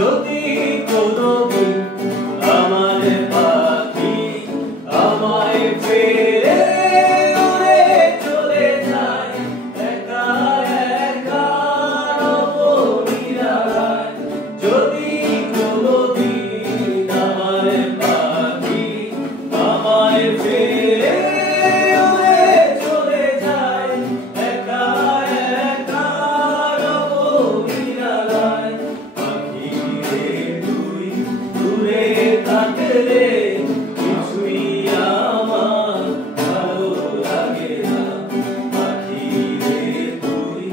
যদি কোনোদিন আমার পাখি আমায় ফেলে উড়ে চলে যায় একা একা রব নিরালায়। যদি কোনোদিন আমার পাখি আমায় ফেলে উড়ে চলে যায় একা একা রব নিরালায়। পাখি রে তুই দূরে থাকলে কিছুই আমার ভালো লাগে না। পাখি রে তুই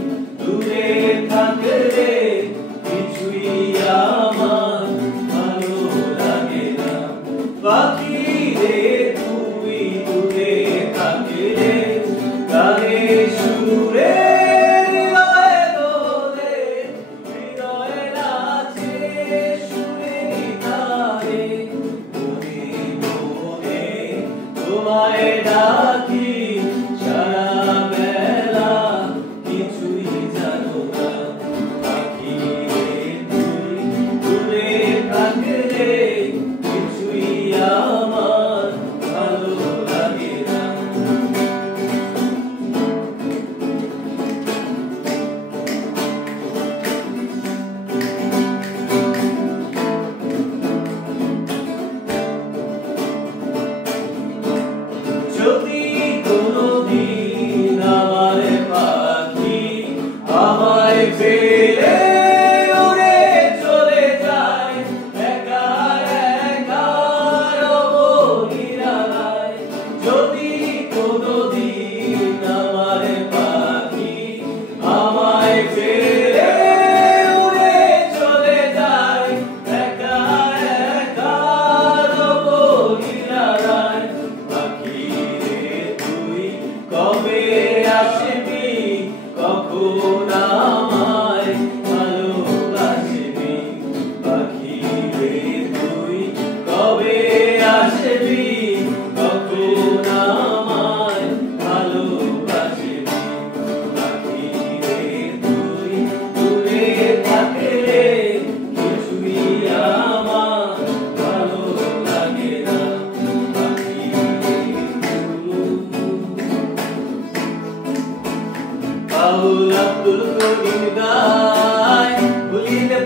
দূরে থাকলে কিছুই আমার ভালো লাগে না। পাখি রে তুই দূরে থাকলে গানে সুরে হৃদয়ে দোলে, হৃদয়ে নাচে সুরে তারে। মনে মনে তোমায় ডাকি সারা বেলা কিছুই জানো না। পাখি রে তুই দূরে থাকলে কিছুই আমার ভালো লাগে না। যদি কোনোদিন আমার পাখি আমায় ফেলে উড়ে চলে যায় একা একা রব নিরালায়। যদি কোনোদিন আমার পাখি আমায় ফেলে উড়ে চলে যায় একা একা রব নিরালায়। পাখি রে তুই কবে আসবি, কখন আমায় ভালোবাসবি। পাখি রে তুই কবে আসবি, কখন আমায় ভালোবাসবি। পাখি রে তুই দূরে থাকলে কিছুই আমার ভালো লাগে না। পাখি রে বাউল আব্দুল করিম গায় ভুলিতে